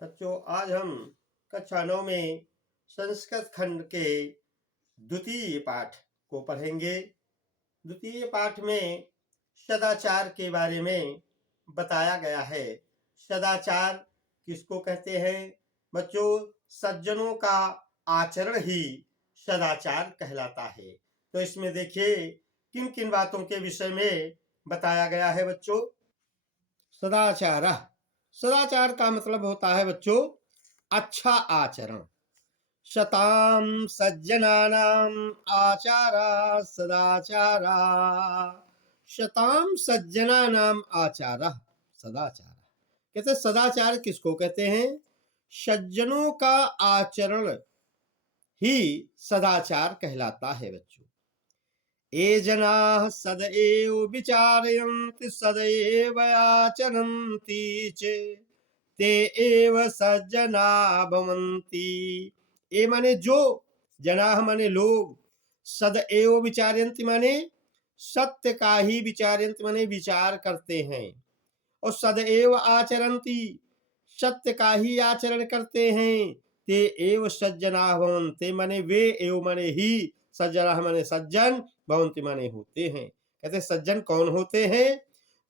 बच्चों, आज हम कक्षा 9 में संस्कृत खंड के द्वितीय पाठ को पढ़ेंगे। द्वितीय पाठ में सदाचार के बारे में बताया गया है। सदाचार किसको कहते हैं? बच्चों, सज्जनों का आचरण ही सदाचार कहलाता है। तो इसमें देखिए किन किन बातों के विषय में बताया गया है। बच्चों, सदाचार सदाचार का मतलब होता है बच्चों अच्छा आचरण। शताम सज्जनानाम आचारा सदाचारा। शताम सज्जनानाम आचारा सदाचारा। कहते सदाचार किसको कहते हैं? सज्जनों का आचरण ही सदाचार कहलाता है। बच्चों, ये जनाः सदैव विचारयन्ति सदैव आचरन्ति च ते एव सज्जना भवन्ति। ये माने जो, जनाः माने लोग, सदैव विचारयन्ति माने सत्य का ही विचारयन्ति माने विचार करते हैं, और सदैव आचरन्ति सत्य का ही आचरण करते हैं। ते एव सज्जना भवन्ति माने वे, एव माने ही, सज्जना माने सज्जन, भवन्ति माने होते हैं। कहते सज्जन कौन होते हैं?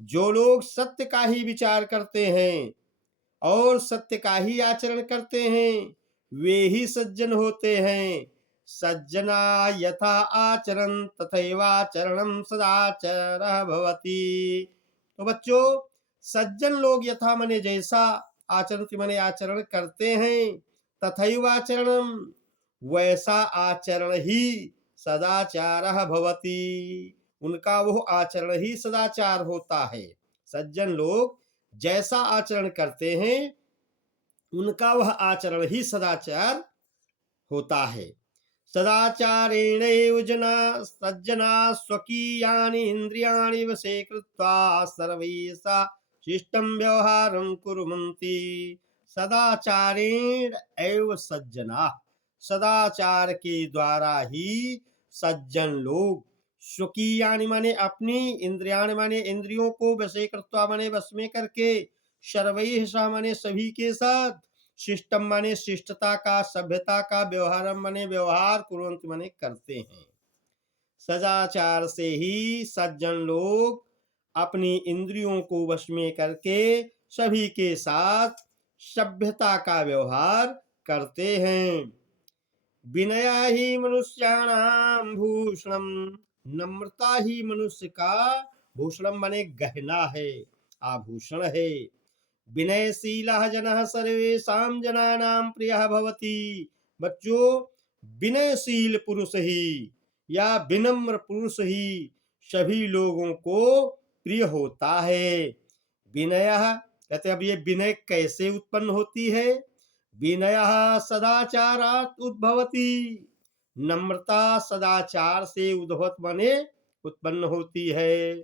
जो लोग सत्य का ही विचार करते हैं और सत्य का ही आचरण करते हैं, वे ही सज्जन होते हैं। सज्जना यथा आचरण तथैवाचरणं सदाचारः भवति। तो बच्चों, सज्जन लोग यथा माने जैसा, आचरण माने आचरण करते हैं, तथैवाचरणं वैसा आचरण ही सदाचारः भवति, उनका वो आचरण ही सदाचार होता है। सज्जन लोग जैसा आचरण करते हैं, उनका वह आचरण ही सदाचार होता है। सदाचारेणैव सज्जना स्वकीयानि इंद्रियाणि वशे कृत्वा सर्वैषा शिष्टं व्यवहारं कुर्वन्ति। सदाचारेण एव सज्जना, सदाचार के द्वारा ही सज्जन लोग स्वकीयानि माने अपनी, इंद्रियाणि माने इंद्रियों को, वशे कृत्वा माने वश में करके, सर्वैषा माने सभी के साथ, शिष्टम माने शिष्टता का, सभ्यता का, व्यवहारम माने व्यवहार, कुर्वन्ति माने करते हैं। सदाचार से ही सज्जन लोग अपनी इंद्रियों को वश में करके सभी के साथ सभ्यता का व्यवहार करते हैं। विनया ही मनुष्याणाम भूषणम, नम्रता ही मनुष्य का भूषणम माने गहना है, आभूषण है। विनयशीलः जनः सर्वेषां जनानां प्रियः भवति। बच्चों, विनयशील पुरुष ही या विनम्र पुरुष ही सभी लोगों को प्रिय होता है। विनयः कहते अब ये विनय कैसे उत्पन्न होती है? विनयः सदाचारात् उद्भवति। नम्रता सदाचार से उद्भवत माने उत्पन्न होती है।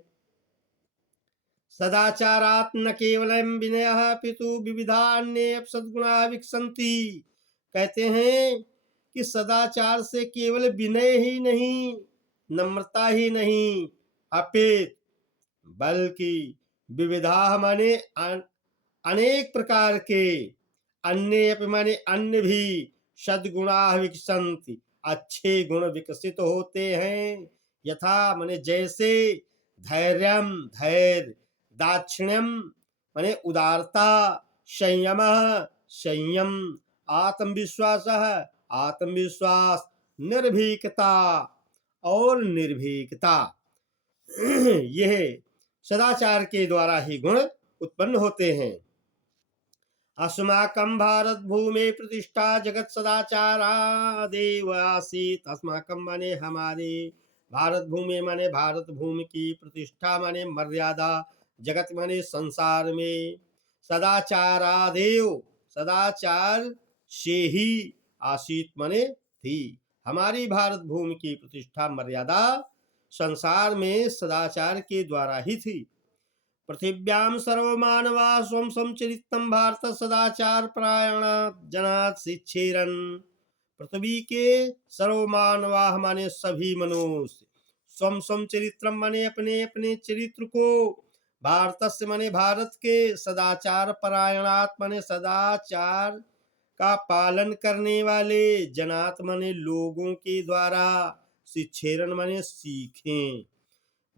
सदाचारात् न केवलं विनयः अपितु विविधान्ये सद्गुणा विकसन्ति। कहते हैं कि सदाचार से केवल विनय ही नहीं, नम्रता ही नहीं, अपित बल्कि विविधा माने अनेक प्रकार के, अन्य माने अन्य भी, सद्गुणा विकसन्ति अच्छे गुण विकसित होते हैं। यथा माने जैसे, धैर्यम धैर्य, दाक्षिण्यम माने उदारता, संयम संयम, आत्मविश्वास आत्मविश्वास, निर्भीकता और निर्भीकता, यह सदाचार के द्वारा ही गुण उत्पन्न होते हैं। अस्माकं भारत भूमि प्रतिष्ठा जगत सदाचारादेव आसीत्। अस्माकं माने हमारे, भारत भूमि माने भारत भूमि की, प्रतिष्ठा माने मर्यादा, जगत माने संसार में, सदाचारादेव सदाचार से ही, आसीत माने थी, हमारी भारत भूमि की प्रतिष्ठा मर्यादा संसार में सदाचार के द्वारा ही थी। पृथिव्यां सर्वमानवा स्वं संचरितं भारत सदाचार प्रायण जनात् शिक्षेरन्। पृथ्वी के सर्वमानवा माने सभी मनुष्य, स्वं स्वं चरित्रम माने अपने अपने चरित्र को, भारतस्य मने भारत के, सदाचार परायणात् मने सदाचार का पालन करने वाले, जनात मने लोगों के द्वारा, शिक्षेरन मने सीखें।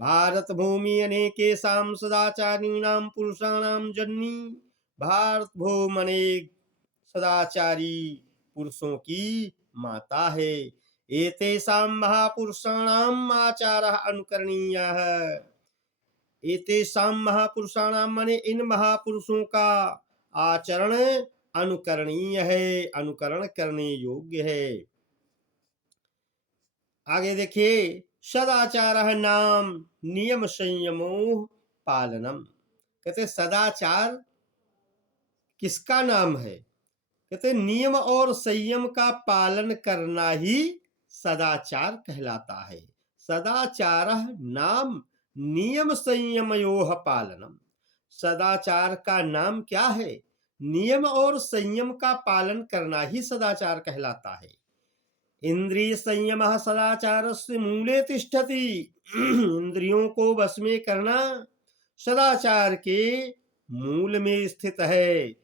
भारत भूमि अनेकेषां सदाचारिणां पुरुषाणां जननी। भारत भूमि अनेक सदाचारी पुरुषों की माता है। एतेषां महापुरुषाणाम् आचारः अनुकरणीयः। एतेषां महापुरुषाणां माने इन महापुरुषों का आचरण अनुकरणीय है, अनुकरण करने योग्य है। आगे देखिए, सदाचार नाम नियम संयमो पालनम। कहते सदाचार किसका नाम है? कहते नियम और संयम का पालन करना ही सदाचार कहलाता है। सदाचार नाम नियम संयमयोः पालनम। सदाचार का नाम क्या है? नियम और संयम का पालन करना ही सदाचार कहलाता है। इंद्रिय संयम सदाचारस्य मूले तिष्ठति। इंद्रियों को वश में करना सदाचार के मूल में स्थित है।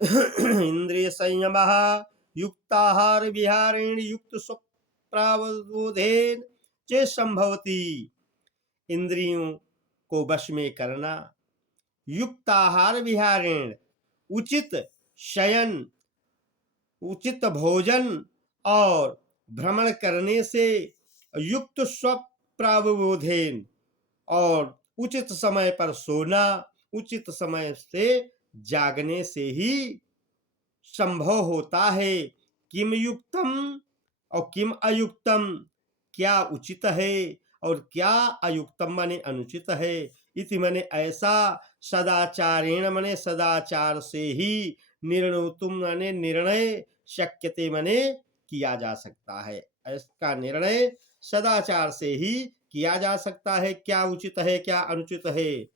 इंद्रिय संयम युक्ताहार विहारेण युक्त स्वप्रावबोधेन चे संभवति। इंद्रियों को वश में करना युक्ताहार विहारेण, उचित शयन, उचित भोजन और भ्रमण करने से, युक्त स्वप्रावबोधेन और उचित समय पर सोना, उचित समय से जागने से ही संभव होता है। किम युक्तम और किम अयुक्तम, क्या उचित है और क्या अयुक्तम माने अनुचित है। इति माने ऐसा सदाचारेण माने सदाचार से ही निर्णोतुम माने निर्णय शक्यते माने किया जा सकता है। इसका निर्णय सदाचार से ही किया जा सकता है, क्या उचित है क्या अनुचित है।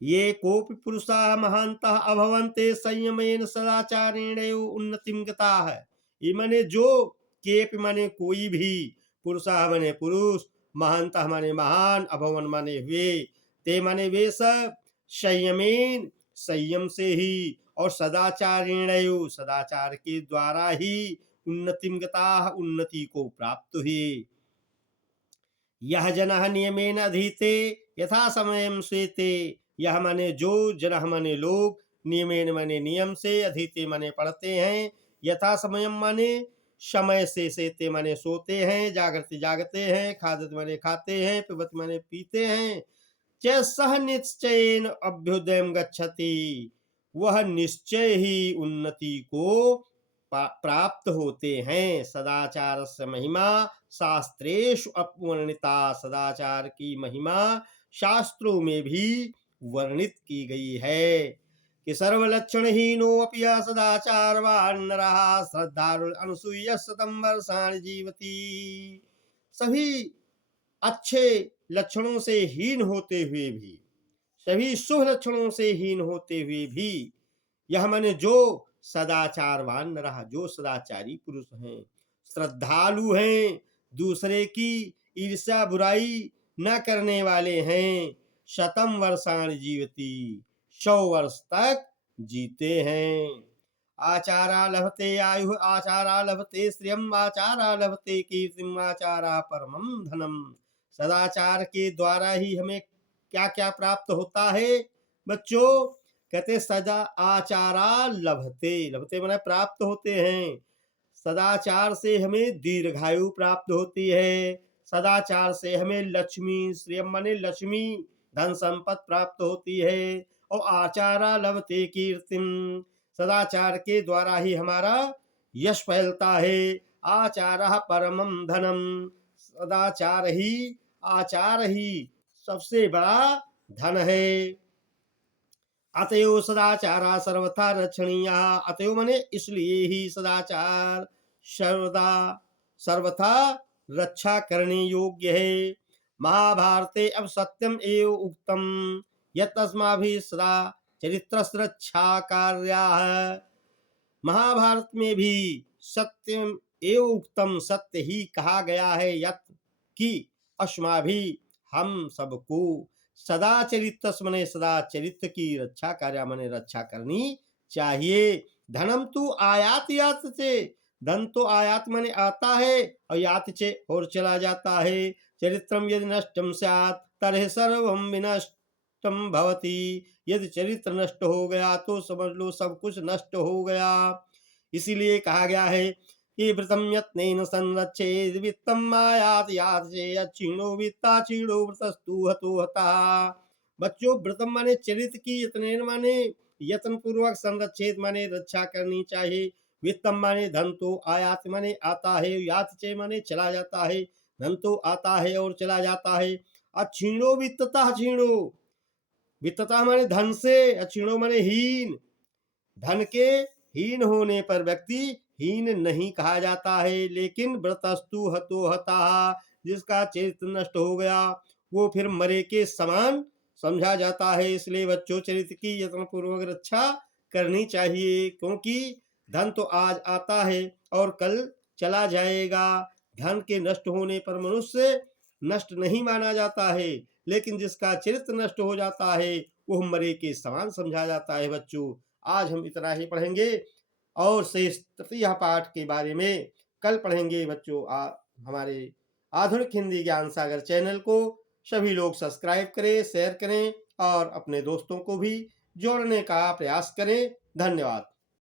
ये कोपि पुरुषाः महान्तः अभवन्ते संयमेन सदाचारेण उन्नतिं गताः। ये माने जो, केपि माने कोई भी, पुरुषाः माने पुरुष, महान्तः माने महान, अभवन माने वे, ते माने वे सब, संयमेन संयम से ही और सदाचारेण सदाचार के द्वारा ही उन्नतिं गताः उन्नति को प्राप्त हुए। यह जनः नियमेन अधीते यथा समयं स्वेते। यह माने जो, जनः माने लोग, नियमेन माने नियम से, अधीते माने पढ़ते हैं, यथा समयम माने समय से, सेते माने सोते हैं, जागृति जागते हैं, खादत माने खाते हैं, पिबत माने पीते हैं। च सह निश्चयेन अभ्युदयम गच्छति। वह निश्चय ही उन्नति को प्राप्त होते हैं। सदाचार से महिमा शास्त्रेषु अपवर्णिता। सदाचार की महिमा शास्त्रों में भी वर्णित की गई है कि सर्वलक्षणहीनो अपि सदाचारवान् नरः श्रद्धालु अनुसूय शतं वर्षाणि जीवति। सभी अच्छे लक्षणों से हीन होते हुए भी, सभी शुभ लक्षणों से हीन होते हुए भी, यह माने जो सदाचारवान रहा, जो सदाचारी पुरुष हैं, श्रद्धालु हैं, दूसरे की ईर्ष्या बुराई न करने वाले हैं, शतम वर्षाणि जीवति, 100 वर्ष तक जीते हैं। आचारा लभते आयु, आचारा लभते श्रियम, आचारा लभते कीर्तिम, आचारा परमम धनम। सदाचार के द्वारा ही हमें क्या क्या प्राप्त होता है बच्चों? कहते सदा आचारा लभते, लभते माने प्राप्त होते हैं। सदाचार से हमें दीर्घायु प्राप्त होती है। सदाचार से हमें लक्ष्मी, श्रेय माने लक्ष्मी, धन संपत्ति प्राप्त होती है। और आचारा लभते कीर्तिम, सदाचार के द्वारा ही हमारा यश फैलता है। आचारः परमं धनम, सदाचार ही, आचार ही सबसे बड़ा धन है। अतएव सदाचारा सर्वथा रक्षणीया। अतएव माने इसलिए ही सदाचार सर्वथा रक्षा करने योग्य है। महाभारते अब सत्यम एव उक्तम यत् अस्माभिः सदा चरित्रस्य रक्षा कार्याः। महाभारत में भी सत्यम एव उक्तम, सत्य ही कहा गया है, यत् कि अस्माभिः हम सबको सदा चरित्रस मने सदा चरित्र की रक्षा कार्य मने रक्षा करनी चाहिए। धनम तो आयात यात से, धन तो आयात मने आता है और यात चे और चला जाता है। चरित्रम यदि नष्टम स्यात् तरह सर्वम विनष्टम भवति। यदि चरित्र नष्ट हो गया तो समझ लो सब कुछ नष्ट हो गया। इसीलिए कहा गया है कि व्रतम यत्नेन संरक्षेद वित्तम मायात यात से अच्छिणो वित्ता क्षीणो व्रतस्तु हतो हता। बच्चों, व्रतम माने चरित्र की, यत्नेन माने यत्न पूर्वक, संरक्षित माने रक्षा करनी चाहिए, वित्तम माने धन तो आयात माने आता है, यात चे माने चला जाता है, धन तो आता है और चला जाता है। अच्छिणो वित्तता क्षीणो, वित्तता माने धन से, अच्छिणो माने हीन। धन के हीन होने पर व्यक्ति हीन नहीं कहा जाता है। लेकिन व्रतस्तु हतो हता, जिसका चरित्र नष्ट हो गया वो फिर मरे के समान समझा जाता है। इसलिए बच्चों, चरित्र की यत्न पूर्वक रक्षा करनी चाहिए, क्योंकि धन तो आज आता है और कल चला जाएगा। धन के नष्ट होने पर मनुष्य नष्ट नहीं माना जाता है, लेकिन जिसका चरित्र नष्ट हो जाता है वह मरे के समान समझा जाता है। बच्चों, आज हम इतना ही पढ़ेंगे और शेष तृतीय पाठ के बारे में कल पढ़ेंगे। बच्चों, हमारे आधुनिक हिंदी ज्ञान सागर चैनल को सभी लोग सब्सक्राइब करें, शेयर करें और अपने दोस्तों को भी जोड़ने का प्रयास करें। धन्यवाद।